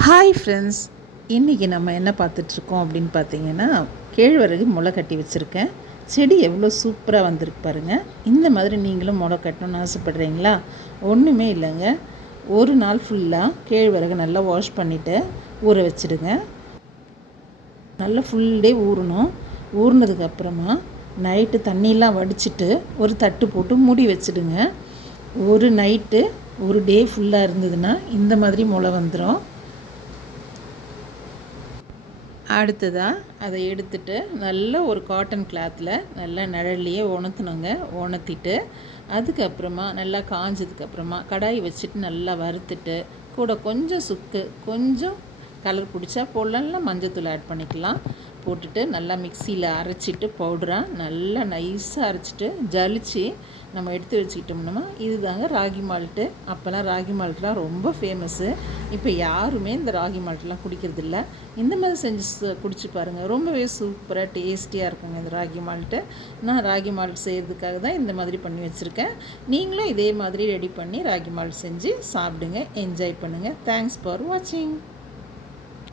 Hi friends இன்றைக்கி நம்ம என்ன பார்த்துட்ருக்கோம் அப்படின்னு பார்த்தீங்கன்னா கேழ்வரகு முளை கட்டி வச்சுருக்கேன். செடி எவ்வளோ சூப்பராக வந்திருக்கு பாருங்கள் இந்த மாதிரி நீங்களும் முளை கட்டணும்னு ஆசைப்பட்றீங்களா? ஒன்றுமே இல்லைங்க. ஒரு நாள் ஃபுல்லாக கேழ்வரகு நல்லா வாஷ் பண்ணிவிட்டு ஊற வச்சுடுங்க. நல்லா ஃபுல் டே ஊறணும். ஊறினதுக்கப்புறமா நைட்டு தண்ணியெலாம் வடிச்சிட்டு ஒரு தட்டு போட்டு மூடி வச்சுடுங்க. ஒரு நைட்டு ஒரு டே ஃபுல்லாக இருந்ததுன்னா இந்த மாதிரி முளை வந்துடும் அடுத்ததாக அதை எடுத்துட்டு நல்ல ஒரு காட்டன் கிளாத்தில் நல்லா நிழல்லையே உணர்த்தணுங்க. உணர்த்திட்டு அதுக்கப்புறமா நல்லா காஞ்சதுக்கப்புறமா கடாய் வச்சுட்டு நல்லா வறுத்துட்டு கூட கொஞ்சம் சுக்கு கொஞ்சம் கலர் பிடிச்சா போடலாம் இல்லை மஞ்சத்தூள் ஆட் பண்ணிக்கலாம். போட்டுட்டு நல்லா மிக்சியில் அரைச்சிட்டு பவுடராக நல்லா நைஸாக அரைச்சிட்டு ஜலிச்சு நம்ம எடுத்து வச்சுக்கிட்டோம்னா இது தாங்க ராகி மால்ட்டு அப்போல்லாம் ராகி மால்ட்லாம் ரொம்ப ஃபேமஸ்ஸு இப்போ யாருமே இந்த ராகி மால்ட்லாம் குடிக்கிறதில்ல. இந்த மாதிரி செஞ்சு குடிச்சு பாருங்கள் ரொம்பவே சூப்பராக டேஸ்டியாக இருக்குங்க இந்த ராகி மால்ட்டு நான் ராகி மால்ட் செய்கிறதுக்காக தான் இந்த மாதிரி பண்ணி வச்சுருக்கேன். நீங்களும் இதே மாதிரி ரெடி பண்ணி ராகி மால்ட் செஞ்சு சாப்பிடுங்க என்ஜாய் பண்ணுங்கள் தேங்க்ஸ் ஃபார் வாட்சிங்